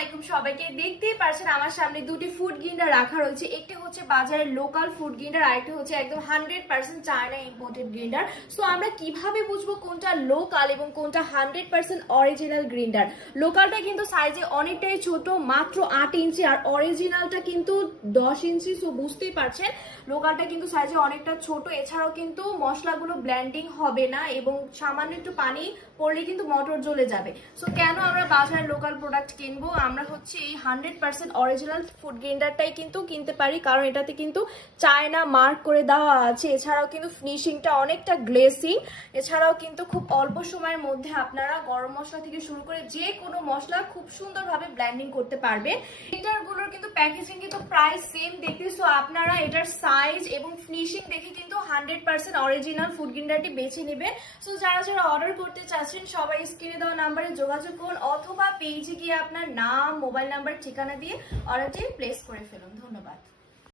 আলাইকুম সবাইকে। দেখতেই পারছেন আমার সামনে দুটি ফুড গ্রিন্ডার রাখা রয়েছে। একটি হচ্ছে বাজারের লোকাল ফুড গ্রিন্ডার, আরেকটি হচ্ছে একদম 100% চায়না ইম্পোর্টেড গ্রিন্ডার। সো আমরা কিভাবে বুঝবো কোনটা লোকাল এবং কোনটা 100% অরিজিনাল গ্রিন্ডার? লোকালটা কিন্তু সাইজে অনেকটাই ছোট, মাত্র 8 ইঞ্চি, আর অরিজিনালটা কিন্তু 10 ইঞ্চি। সো বুঝতেই পারছেন লোকালটা কিন্তু সাইজে অনেকটা ছোট। এছাড়াও কিন্তু মশলাগুলো ব্লেন্ডিং হবে না এবং সামান্য একটু পানি পড়লে কিন্তু মোটর জ্বলে যাবে। সো কেন আমরা বাজারের লোকাল প্রোডাক্ট কিনবো? আমরা হচ্ছে এই 100% অরিজিনাল ফুড গ্রাইন্ডারটাই কিন্তু কিনতে পারি, কারণ এটাতে কিন্তু চায়না মার্ক করে দেওয়া আছে। এছাড়াও কিন্তু ফিনিশিংটা অনেকটা গ্লেসিং। এছাড়াও কিন্তু খুব অল্প সময়ের মধ্যে আপনারা গরম মশলা থেকে শুরু করে যে কোনো মশলা খুব সুন্দরভাবে ব্লেন্ডিং করতে পারবেন। গ্রাইন্ডারগুলোর কিন্তু প্যাকেজিং কিন্তু প্রায় সেম দেখতে। সো আপনারা এটার সাইজ এবং ফিনিশিং দেখে কিন্তু 100% অরিজিনাল ফুড গ্রাইন্ডারটি বেছে নেবেন। সো যারা যারা অর্ডার করতে চাচ্ছেন সবাই স্ক্রিনে দেওয়া নাম্বারে যোগাযোগ করুন, অথবা পেজে গিয়ে আপনার নাম, মোবাইল নাম্বার, ঠিকানা দিয়ে অর্ডারটি প্লেস করে ফেলুন। ধন্যবাদ।